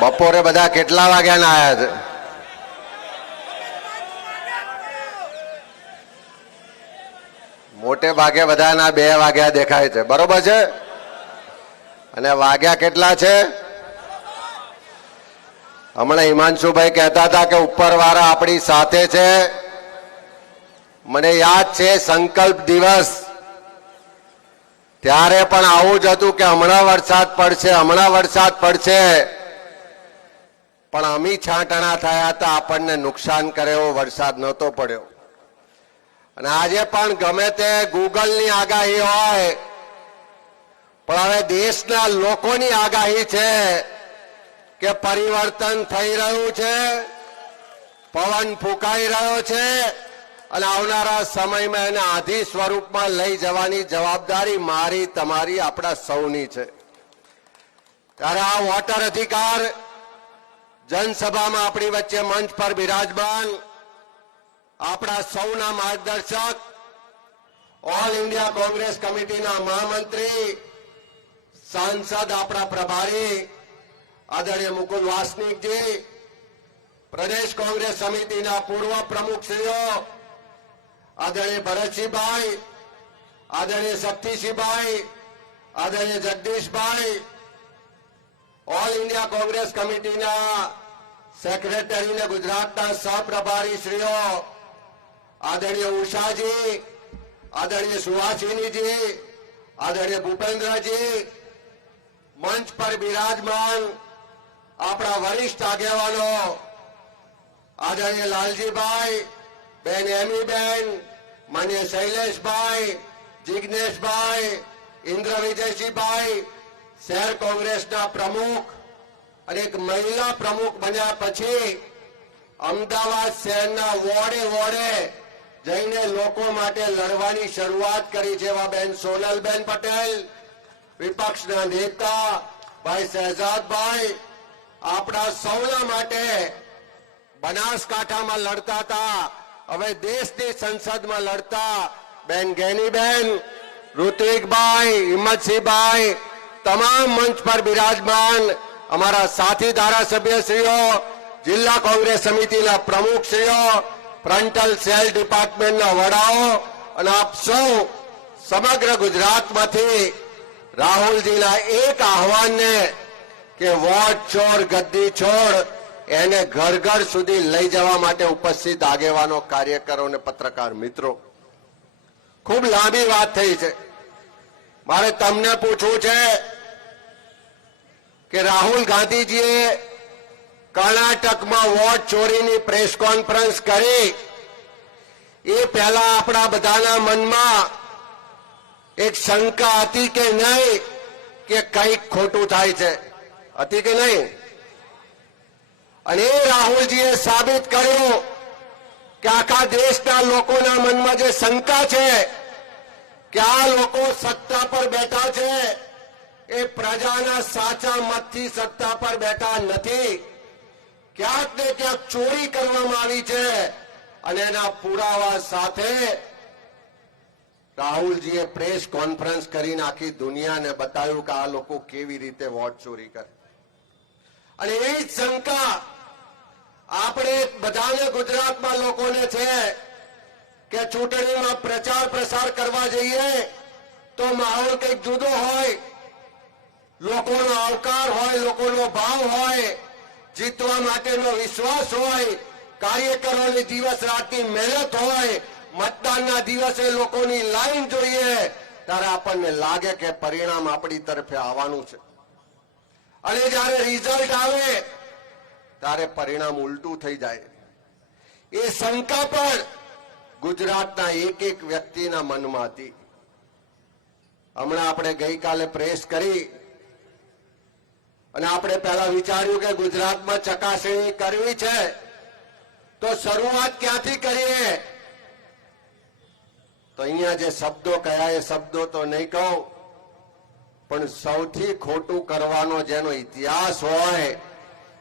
બપોરે બધા કેટલા વાગ્યાના આયા છે? મોટે ભાગે બધાના 2 વાગ્યા દેખાય છે, બરોબર છે? અને વાગ્યા કેટલા છે? હમણાં હિમાંશુભાઈ કહેતા હતા કે ઉપરવાળા આપણી સાથે છે. મને યાદ છે સંકલ્પ દિવસ ત્યારે પણ આવું જ હતું કે હમણાં વરસાદ પડશે, હમણાં વરસાદ પડશે, પણ અમી છાંટણા થયા હતા, આપણને નુકસાન કરે એવો વરસાદ નહોતો પડ્યો. અને આજે પણ ગમે તે ગૂગલની આગાહી હોય, પણ હવે દેશના લોકોની આગાહી છે કે પરિવર્તન થઈ રહ્યું છે, પવન ફૂંકાઈ રહ્યો છે અને આવનારા સમયમાં એને આધી સ્વરૂપમાં લઈ જવાની જવાબદારી મારી, તમારી, આપણા સૌની છે. ત્યારે આ વોટર અધિકાર જનસભામાં આપણી વચ્ચે મંચ પર બિરાજમાન આપણા સૌના માર્ગદર્શક, ઓલ ઇન્ડિયા કોંગ્રેસ કમિટીના મહામંત્રી, સાંસદ, આપણા પ્રભારી આદરણીય મુકુલ વાસનિકજી, પ્રદેશ કોંગ્રેસ સમિતિના પૂર્વ પ્રમુખશ્રીઓ આદરણીય ભરતસિંહભાઈ, આદરણીય શક્તિસિંહભાઈ, આદરણીય જગદીશભાઈ, ઓલ ઇન્ડિયા કોંગ્રેસ કમિટીના સેક્રેટરી અને ગુજરાતના સહપ્રભારી શ્રીઓ આદરણીય ઉષાજી, આદરણીય સુહાસિનીજી, આદરણીય ભૂપેન્દ્રજી, મંચ પર બિરાજમાન આપણા વરિષ્ઠ આગેવાનો આદરણીય લાલજીભાઈ, બેન એમીબેન, માન્ય શૈલેષભાઈ, જિગ્નેશભાઈ, ઇન્દ્ર વિજયસિંહભાઈ, શહેર કોંગ્રેસના પ્રમુખ અને એક મહિલા પ્રમુખ બન્યા પછી અમદાવાદ શહેરના વોર્ડે વોર્ડે જઈને લોકો માટે લડવાની શરૂઆત કરી છે એવા બેન સોનલબેન પટેલ, વિપક્ષના નેતા ભાઈ શહેજાદભાઈ, આપણા સૌના માટે બનાસકાંઠામાં લડતા હતા, હવે દેશની સંસદમાં લડતા બેન ગેનીબેન, ઋત્વિકભાઈ, હિંમતસિંહભાઈ, તમામ મંચ પર બિરાજમાન અમારા સાથી ધારાસભ્યશ્રીઓ, જિલ્લા કોંગ્રેસ સમિતિના પ્રમુખશ્રીઓ, ફ્રન્ટલ સેલ ડિપાર્ટમેન્ટના વડાઓ અને આપ સૌ સમગ્ર ગુજરાતમાંથી રાહુલજીના એક આહવાનને કે વોટ છોડ ગદ્દી છોડ એને ઘર ઘર સુધી લઈ જવા માટે ઉપસ્થિત આગેવાનો, કાર્યકરો અને પત્રકાર મિત્રો, ખૂબ લાંબી વાત થઈ છે. મારે તમને પૂછવું છે કે રાહુલ ગાંધીજીએ કર્ણાટકમાં વોટ ચોરીની પ્રેસ કોન્ફરન્સ કરી એ પહેલા આપણા બધાના મનમાં એક શંકા હતી કે નહીં કે કંઈક ખોટું થાય છે? હતી કે નહીં? અને એ રાહુલજીએ સાબિત કર્યું કે આખા દેશના લોકોના મનમાં જે શંકા છે કે આ લોકો સત્તા પર બેઠા છે એ પ્રજાના સાચા મતથી સત્તા પર બેઠા નથી, ક્યાંક ને ક્યાંક ચોરી કરવામાં આવી છે. અને એના પુરાવા સાથે રાહુલજીએ પ્રેસ કોન્ફરન્સ કરીને આખી દુનિયાને બતાવ્યું કે આ લોકો કેવી રીતે વોટ ચોરી કરે. અને એવી જ શંકા આપણે બધાને ગુજરાતમાં લોકોને છે કે ચૂંટણીમાં પ્રચાર પ્રસાર કરવા જઈએ તો માહોલ કંઈક જુદો હોય, લોકોનો આવકાર હોય, લોકોનો ભાવ હોય, જીતવા માટેનો વિશ્વાસ હોય, કાર્યકરોની દિવસ રાતની મહેનત હોય, મતદાનના દિવસે લોકોની લાઈન જોઈએ ત્યારે આપણને લાગે કે પરિણામ આપણી તરફે આવવાનું છે. અને જ્યારે રિઝલ્ટ આવે ત્યારે પરિણામ ઉલટું થઈ જાય. એ શંકા પણ ગુજરાતના એક એક વ્યક્તિના મનમાં હતી. હમણાં આપણે ગઈકાલે પ્રેસ કરી અને આપણે પહેલા વિચાર્યું કે ગુજરાતમાં ચકાસણી કરવી છે તો શરૂઆત ક્યાંથી કરીએ? તો અહીંયા જે શબ્દો કયા એ શબ્દો તો નહીં કહું, પણ સૌથી ખોટું કરવાનો જેનો ઇતિહાસ હોય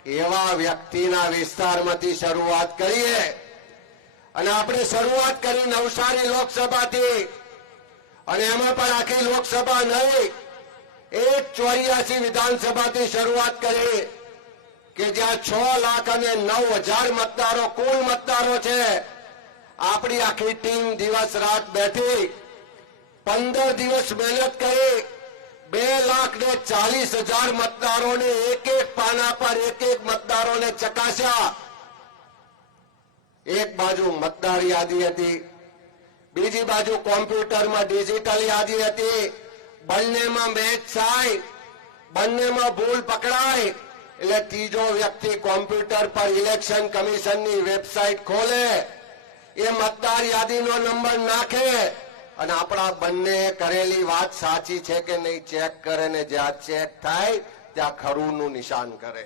એવા વ્યક્તિના વિસ્તારમાંથી શરૂઆત કરીએ. અને આપણે શરૂઆત કરી નવસારી લોકસભાથી, અને એમાં પણ આખી લોકસભા નહીં, 84 વિધાનસભાથી શરૂઆત કરી. કે જ્યાં 6,09,000 મતદારો કુલ મતદારો છે, આપણી આખી ટીમ દિવસ રાત બેઠી 15 દિવસ મહેનત કરી 2,40,000 મતદારોને એક એક પાના પર એક એક મતદારોને ચકાસ્યા. એક બાજુ મતદાર યાદી હતી, બીજી બાજુ કોમ્પ્યુટરમાં ડિજિટલ યાદી હતી. બંનેમાં મેચ થાય, બંનેમાં ભૂલ પકડાય એટલે ત્રીજો વ્યક્તિ કોમ્પ્યુટર પર ઇલેક્શન કમિશનની વેબસાઇટ ખોલે, એ મતદાર યાદીનો નંબર નાખે અને આપણા બંને કરેલી વાત સાચી છે કે નહીં ચેક કરે ને જ્યાં ચેક થાય ત્યાં ખરુંનું નિશાન કરે.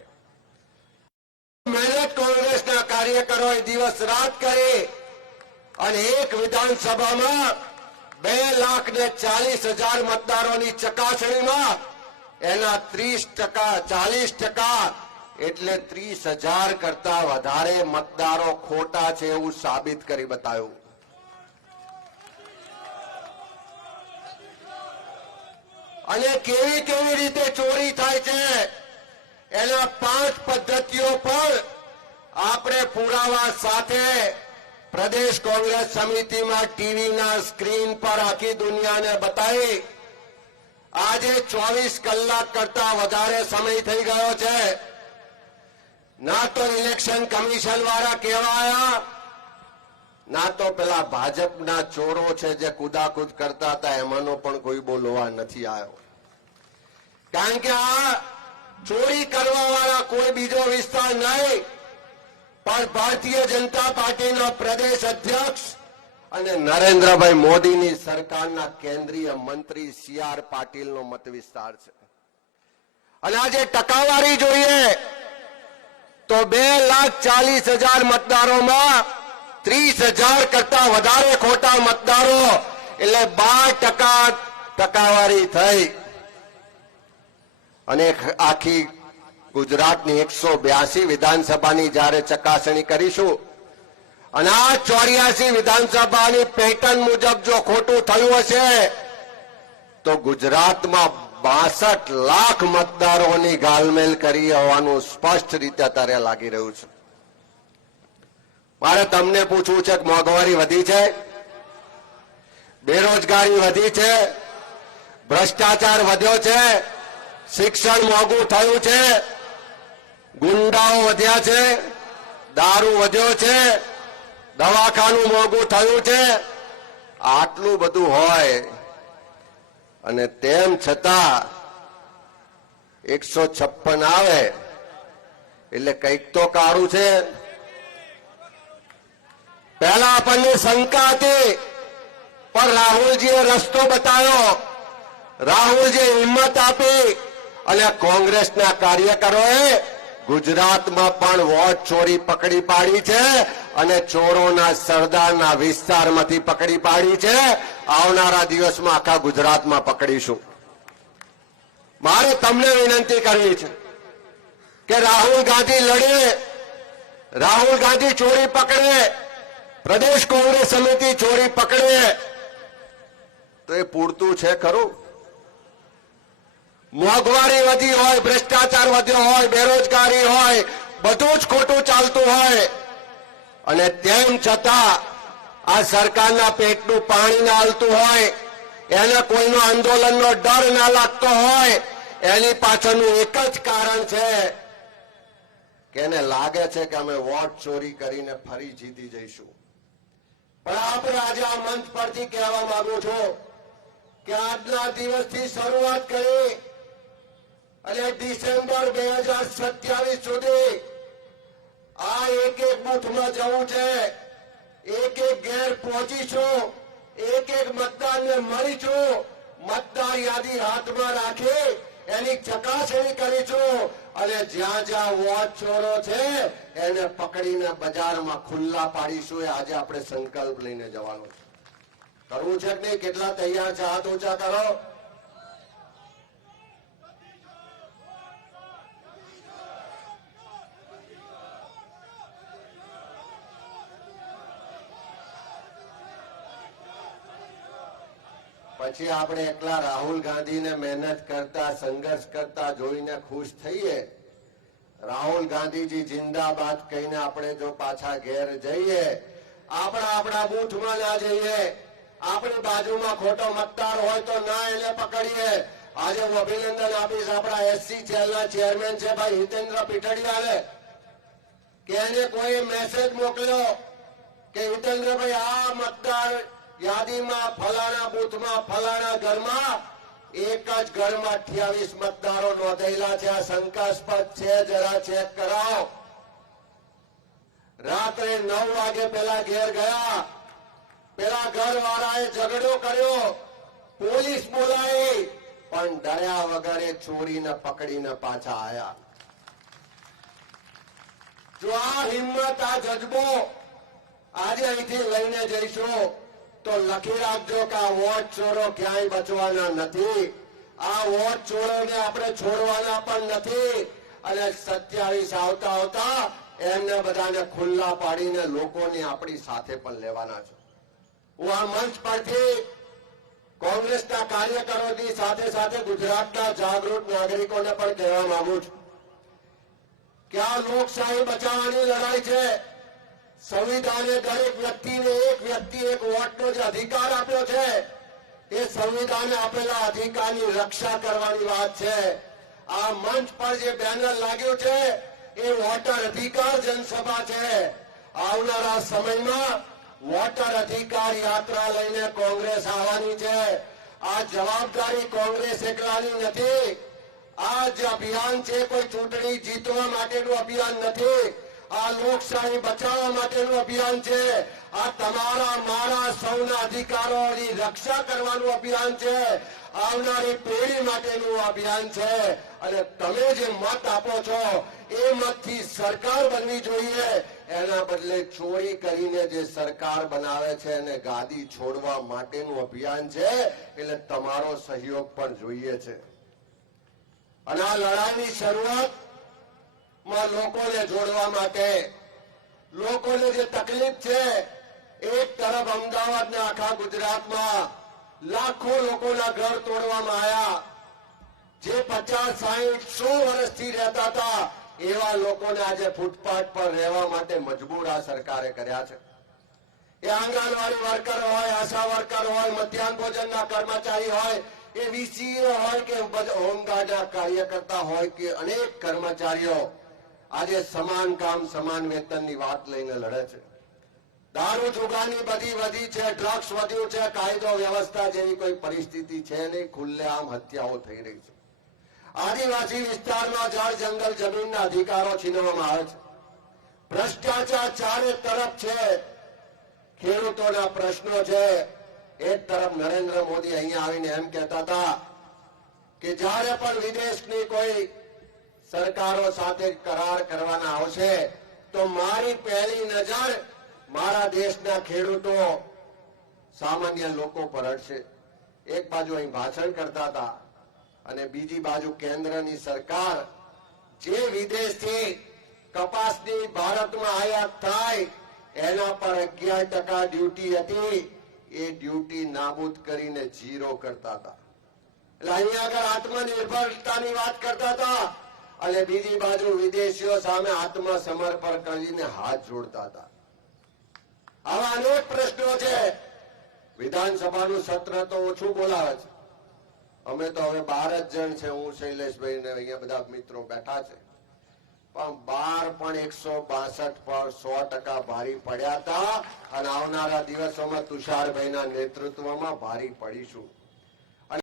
મહેનત કોંગ્રેસના કાર્યકરોએ દિવસ રાત કરી અને એક વિધાનસભામાં 2,40,000 મતદારોની ચકાસણીમાં એના 40% એટલે 30,000 કરતા વધારે મતદારો ખોટા છે એવું સાબિત કરી બતાવ્યું. અને કેવી કેવી રીતે ચોરી થાય છે એના 5 પદ્ધતિઓ પર આપણે પુરાવા સાથે પ્રદેશ કોંગ્રેસ સમિતિમાં ટીવીના સ્ક્રીન પર આખી દુનિયાને બતાવી. આજે 24 કલાક કરતા વધારે સમય થઈ ગયો છે. ના તો ઇલેક્શન કમિશન વાળા કહેવાયા, ના તો પેલા ભાજપના ચોરો છે જે કુદાકુદ કરતા હતા એમાંનો પણ કોઈ બોલવા નથી આવ્યો. કારણ કે આ ચોરી કરવા વાળા કોઈ બીજો વિસ્તાર નહીં પણ ભારતીય જનતા પાર્ટીના પ્રદેશ અધ્યક્ષ અને નરેન્દ્રભાઈ મોદીની સરકારના કેન્દ્રીય મંત્રી CR પાટીલનો મત વિસ્તાર છે. અને આજે ટકાવારી જોઈએ તો 2,40,000 મતદારોમાં 30,000 કરતા વધારે ખોટા મતદારો એટલે 12% ટકાવારી થઈ. અને આખી ગુજરાતની 182 વિધાનસભાની જ્યારે ચકાસણી કરીશું અને આ 84 વિધાનસભાની પેટર્ન મુજબ જો ખોટું થયું હશે તો ગુજરાતમાં 62 લાખ મતદારોની ગાલમેલ કરી હોવાનું સ્પષ્ટ રીતે અત્યારે લાગી રહ્યું છે. મારે તમને પૂછવું છે કે મોંઘવારી વધી છે, બેરોજગારી વધી છે, ભ્રષ્ટાચાર વધ્યો છે, શિક્ષણ મોંઘું થયું છે, ગુંડાઓ વધ્યા છે, દારૂ વધ્યો છે, દવાખાનું મોંઘું થયું છે. આટલું બધું હોય અને તેમ છતાં 156 આવે એટલે કંઈક તો કાળું છે. પહેલા આપણને શંકા હતી પણ રાહુલજીએ રસ્તો બતાવ્યો, રાહુલજીએ હિંમત આપી અને કોંગ્રેસના કાર્યકરોએ ગુજરાતમાં પણ વોટ ચોરી પકડી પાડી છે અને ચોરોના સરદારના વિસ્તારમાંથી પકડી પાડી છે. આવનારા દિવસમાં આખા ગુજરાતમાં પકડીશું. મારે તમને વિનંતી કરવી છે કે રાહુલ ગાંધી લડે, રાહુલ ગાંધી ચોરી પકડે, પ્રદેશ કોંગ્રેસ સમિતિ ચોરી પકડે તો એ પૂરતું છે ખરું? મોંઘવારી વધી હોય, ભ્રષ્ટાચાર વધ્યો હોય, બેરોજગારી હોય, બધું જ ખોટું ચાલતું હોય અને તેમ છતાં આ સરકારના પેટનું પાણી ના હાલતું હોય, એને કોઈનો આંદોલનનો ડર ના લાગતો હોય, એની પાછળનું એક જ કારણ છે કે એને લાગે છે કે અમે વોટ ચોરી કરીને ફરી જીતી જઈશું. પણ આપણે આજે આ મંચ પરથી કહેવા માંગુ છું કે આજના દિવસથી શરૂઆત કરી અને ડિસેમ્બર 2027 સુધી આ એક એક બૂથમાં જવું છે, એક એક ઘેર પહોંચીશું, એક એક મતદારને મળીશું, મતદાર યાદી હાથમાં રાખી એની ચકાસણી કરીશું અને જ્યાં જ્યાં વોટ ચોરો છે એને પકડીને બજારમાં ખુલ્લા પાડીશું. એ આજે આપણે સંકલ્પ લઈને જવાનો છે. કરવું છે કે નહીં? કેટલા તૈયાર છે? હાથ ઊંચા કરો. પછી આપણે એકલા રાહુલ ગાંધીને મહેનત કરતા, સંઘર્ષ કરતા જોઈને ખુશ થઈએ. રાહુલ રાહુલ ગાંધીજી જિંદાબાદ કહીને આપણે જો પાછા ઘેર જઈએ, આપણા બૂથમાં ના જઈએ, આપણી બાજુમાં ખોટો મતદાર હોય તો ના એને પકડીએ. આજે હું અભિનંદન આપીશ આપણા એસસી સેલના ચેરમેન છે ભાઈ હિતેન્દ્ર પીઠડિયાને, કે એને કોઈ મેસેજ મોકલ્યો કે હિતેન્દ્રભાઈ આ મતદાર યાદીમાં ફલાણા બૂથમાં ફલાણા ઘરમાં એક જ ઘરમાં 28 મતદારો નોંધાયેલા છે, આ શંકાસ્પદ છે, જરા ચેક કરાવો. રાત્રે 9 વાગે પેલા ઘેર ગયા, પેલા ઘરવાળાએ ઝઘડો કર્યો, પોલીસ બોલાવી, પણ ડર્યા વગર ચોરીને પકડીને પાછા આયા. જો આ હિંમત, આ જજ્બો આજે અહીંથી લઈને જઈશું તો લખી રાખજો કે આ વોટ ચોરો ક્યાંય બચવાના નથી. આ વોટ ચોરોને આપણે છોડવાના પણ નથી. અને 27 આવતા એમને બધાને ખુલ્લા પાડીને લોકોને આપણી સાથે પણ લેવાના છે. હું આ મંચ પરથી કોંગ્રેસના કાર્યકરોની સાથે સાથે ગુજરાતના જાગૃત નાગરિકોને પણ કહેવા માંગુ છું કે આ લોકશાહી બચાવવાની લડાઈ છે. સંવિધાને દરેક વ્યક્તિને એક વોટનો જે અધિકાર આપ્યો છે, એ સંવિધાને આપેલા અધિકારની રક્ષા કરવાની વાત છે. આ મંચ પર જે બેનર લાગ્યું છે એ વોટર અધિકાર જનસભા છે. આવનારા સમયમાં વોટર અધિકાર યાત્રા લઈને કોંગ્રેસ આવવાની છે. આ જવાબદારી કોંગ્રેસ એકલાની નથી. આ જે અભિયાન છે કોઈ ચૂંટણી જીતવા માટેનું અભિયાન નથી. આ લોકશાહી બચાવવા માટેનું અભિયાન છે. આ તમારા મારા સૌના અધિકારોની રક્ષા કરવાનું અભિયાન છે. આવનારી પેઢી માટેનું અભિયાન છે. અને તમે જે મત આપો છો એ મતથી સરકાર બનવી જોઈએ, એના બદલે ચોરી કરીને જે સરકાર બનાવે છે અને ગાદી છોડવા માટેનું અભિયાન છે. એટલે તમારો સહયોગ પણ જોઈએ છે. અને આ લડાઈની શરૂઆત લોકોને જોડવા માટે, લોકોને જે તકલીફ છે, એક તરફ અમદાવાદ ને આખા ગુજરાતમાં લાખો લોકોના ઘર તોડવામાં આવ્યા. જે 50, 60, 100 વર્ષથી રહેતા હતા એવા લોકોને આજે ફૂટપાથ પર રહેવા માટે મજબૂર આ સરકારે કર્યા છે. એ આંગણવાડી વર્કર હોય, આશા વર્કર હોય, મધ્યાહન ભોજનના કર્મચારી હોય, એ વીસીએ હોય કે હોમગાર્ડના કાર્યકર્તા હોય કે અનેક કર્મચારીઓ આજે સમાન કામ સમાન વેતનની વાત લઈને લડે છે. દારૂ જુગારની બધી વધી છે, ડ્રગ્સ વધ્યું છે, કાયદો વ્યવસ્થા જેવી કોઈ પરિસ્થિતિ છે નહીં, ખુલ્લેઆમ હત્યાઓ થઈ રહી છે. આદિવાસી વિસ્તારમાં જળ જંગલ જમીનના અધિકારો છીનવવામાં આવે છે. ભ્રષ્ટાચાર ચારે તરફ છે. ખેડૂતોના પ્રશ્નો છે. એક તરફ નરેન્દ્ર મોદી અહીંયા આવીને એમ કહેતા હતા કે જ્યારે પણ વિદેશની કોઈ સરકારો સાથે કરાર કરવાના આવશે તો મારી પહેલી નજર મારા દેશના ખેડૂતો, સામાન્ય લોકો પર હશે. એક બાજુ અહીં ભાષણ કરતા હતા અને બીજી બાજુ કેન્દ્રની સરકાર જે વિદેશથી કપાસની ભારતમાં આયાત થાય એના પર 11% ડ્યુટી હતી, એ ડ્યુટી નાબૂદ કરીને 0 કરતા હતા. એટલે અહીંયા આગળ આત્મનિર્ભરતાની વાત કરતા હતા અને બીજી બાજુ વિદેશીઓ સામે આત્મસમર્પણ કરીને હાથ જોડતા હતા. આવા અનેક પ્રશ્નો છે. વિધાનસભાનું સત્ર તો ઓછું બોલાવે છે. અમે તો હવે 12 જ જણ છે, હું શૈલેષભાઈ ને અહીંયા બધા મિત્રો બેઠા છે, પણ 12 પણ 162 પર 100% ભારી પડ્યા હતા. અને આવનારા દિવસોમાં તુષારભાઈના નેતૃત્વમાં ભારી પડીશું.